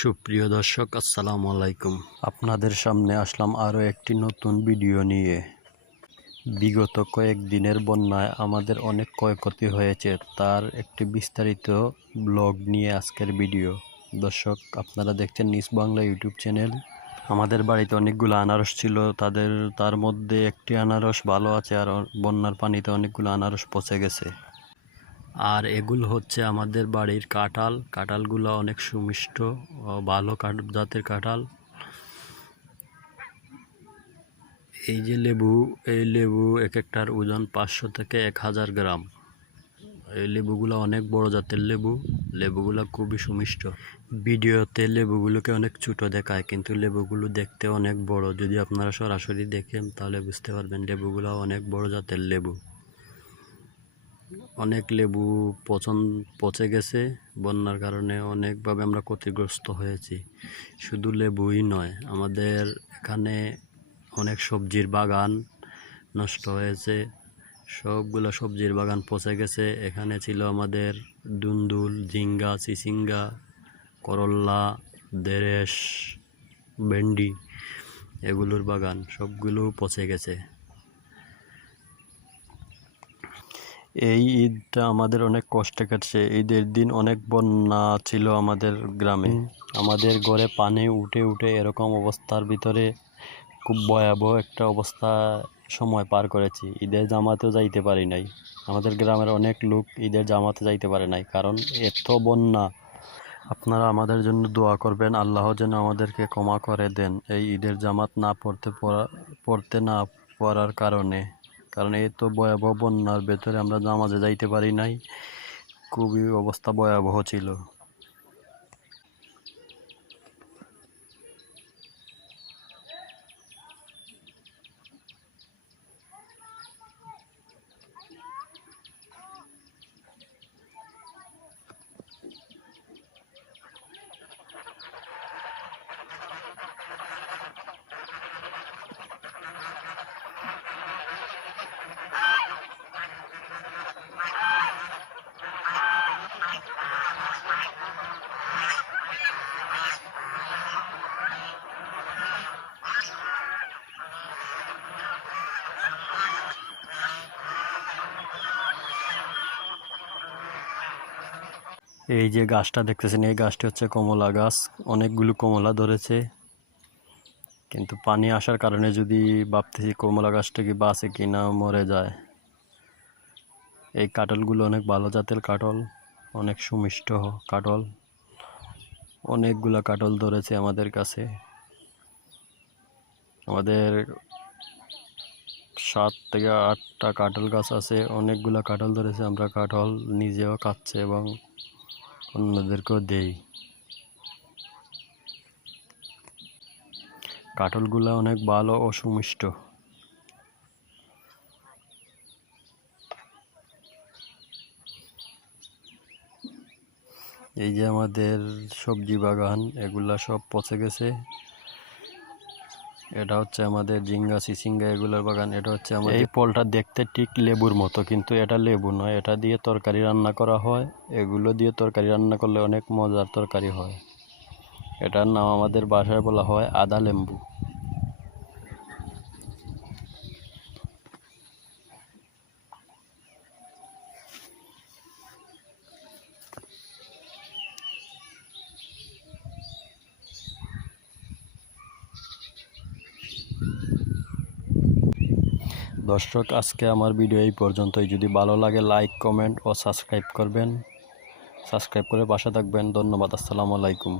সুপ্রিয় দর্শক, আসসালামু আলাইকুম। আপনাদের সামনে আসলাম আরও একটি নতুন ভিডিও নিয়ে। বিগত কয়েকদিনের বন্যায় আমাদের অনেক ক্ষয়ক্ষতি হয়েছে, তার একটি বিস্তারিত ব্লগ নিয়ে আজকের ভিডিও। দর্শক, আপনারা দেখছেন নিউজ বাংলা ইউটিউব চ্যানেল। আমাদের বাড়িতে অনেকগুলো আনারস ছিল, তার মধ্যে একটি আনারস ভালো আছে, আর বন্যার পানিতে অনেকগুলো আনারস পচে গেছে। আর এগুলো হচ্ছে আমাদের বাড়ির কাঁঠাল। কাঁঠালগুলো অনেক সুমিষ্ট ও ভালো জাতের কাঁঠাল। এই যে এই লেবু এক একটার ওজন 500 থেকে 1000 গ্রাম। এই লেবুগুলো অনেক বড় জাতের লেবুগুলো খুবই সুমিষ্ট। ভিডিওতে লেবুগুলোকে অনেক ছোট দেখায়, কিন্তু লেবুগুলো দেখতে অনেক বড়। যদি আপনারা সরাসরি দেখেন তাহলে বুঝতে পারবেন লেবুগুলো অনেক বড় জাতের লেবু। অনেক লেবু পচে গেছে, বন্যার কারণে অনেকভাবে আমরা ক্ষতিগ্রস্ত হয়েছি। শুধু লেবুই নয়, আমাদের এখানে অনেক সবজির বাগান নষ্ট হয়েছে। সবগুলো সবজির বাগান পচে গেছে। এখানে ছিল আমাদের দুন্দুল, ঝিঙ্গা, চিচিঙ্গা, করল্লা, দেরেশ, ভেন্ডি, এগুলোর বাগান সবগুলো পচে গেছে। এই ঈদটা আমাদের অনেক কষ্টে কাটছে। ঈদের দিন অনেক বন্যা ছিল আমাদের গ্রামে। আমাদের ঘরে পানি উঠে উঠে এরকম অবস্থার ভিতরে খুব ভয়াবহ একটা অবস্থা সময় পার করেছি। ঈদের জামাতেও যাইতে পারি নাই। আমাদের গ্রামের অনেক লোক ঈদের জামাতে যাইতে পারে নাই, কারণ এত বন্যা। আপনারা আমাদের জন্য দোয়া করবেন, আল্লাহ যেন আমাদেরকে ক্ষমা করে দেন এই ঈদের জামাত না পড়তে না পারার কারণ এই তো ভয়াবহ বন্যার ভেতরে আমরা নামাজে যাইতে পারি নাই। খুবই অবস্থা ভয়াবহ ছিল। এই যে গাছটা দেখতেছেন, এই গাছটি হচ্ছে কমলা গাছ। অনেকগুলো কমলা ধরেছে, কিন্তু পানি আসার কারণে যদি ভাবতেছি কমলা গাছটা কি বাঁচে কি না মরে যায়। এই কাঁঠালগুলো অনেক ভালো জাতের কাঁঠাল, অনেক সুমিষ্ট কাঁঠাল। অনেকগুলা কাঁঠাল ধরেছে আমাদের কাছে। আমাদের 7 থেকে 8টা কাঁঠাল গাছ আছে, অনেকগুলা কাঁঠাল ধরেছে। আমরা কাঁঠাল নিজেও খাচ্ছি এবং অন্যদেরকেও দেই। কাঁঠালগুলো অনেক ভালো ও সুমিষ্ট। এই যে আমাদের সবজি বাগান, এগুলা সব পচে গেছে। এটা হচ্ছে আমাদের ঝিঙ্গা, চিচিঙ্গা, এগুলোর বাগান। এটা হচ্ছে আমাদের এই ফলটা দেখতে ঠিক লেবুর মতো, কিন্তু এটা লেবু নয়। এটা দিয়ে তরকারি রান্না করা হয়। এগুলো দিয়ে তরকারি রান্না করলে অনেক মজার তরকারি হয়। এটার নাম আমাদের ভাষায় বলা হয় আদা লেম্বু। দর্শক, আজকে আমার ভিডিও এই পর্যন্তই। যদি ভালো লাগে লাইক, কমেন্ট ও সাবস্ক্রাইব করবেন। সাবস্ক্রাইব করে পাশে থাকবেন। ধন্যবাদ। আসসালামু আলাইকুম।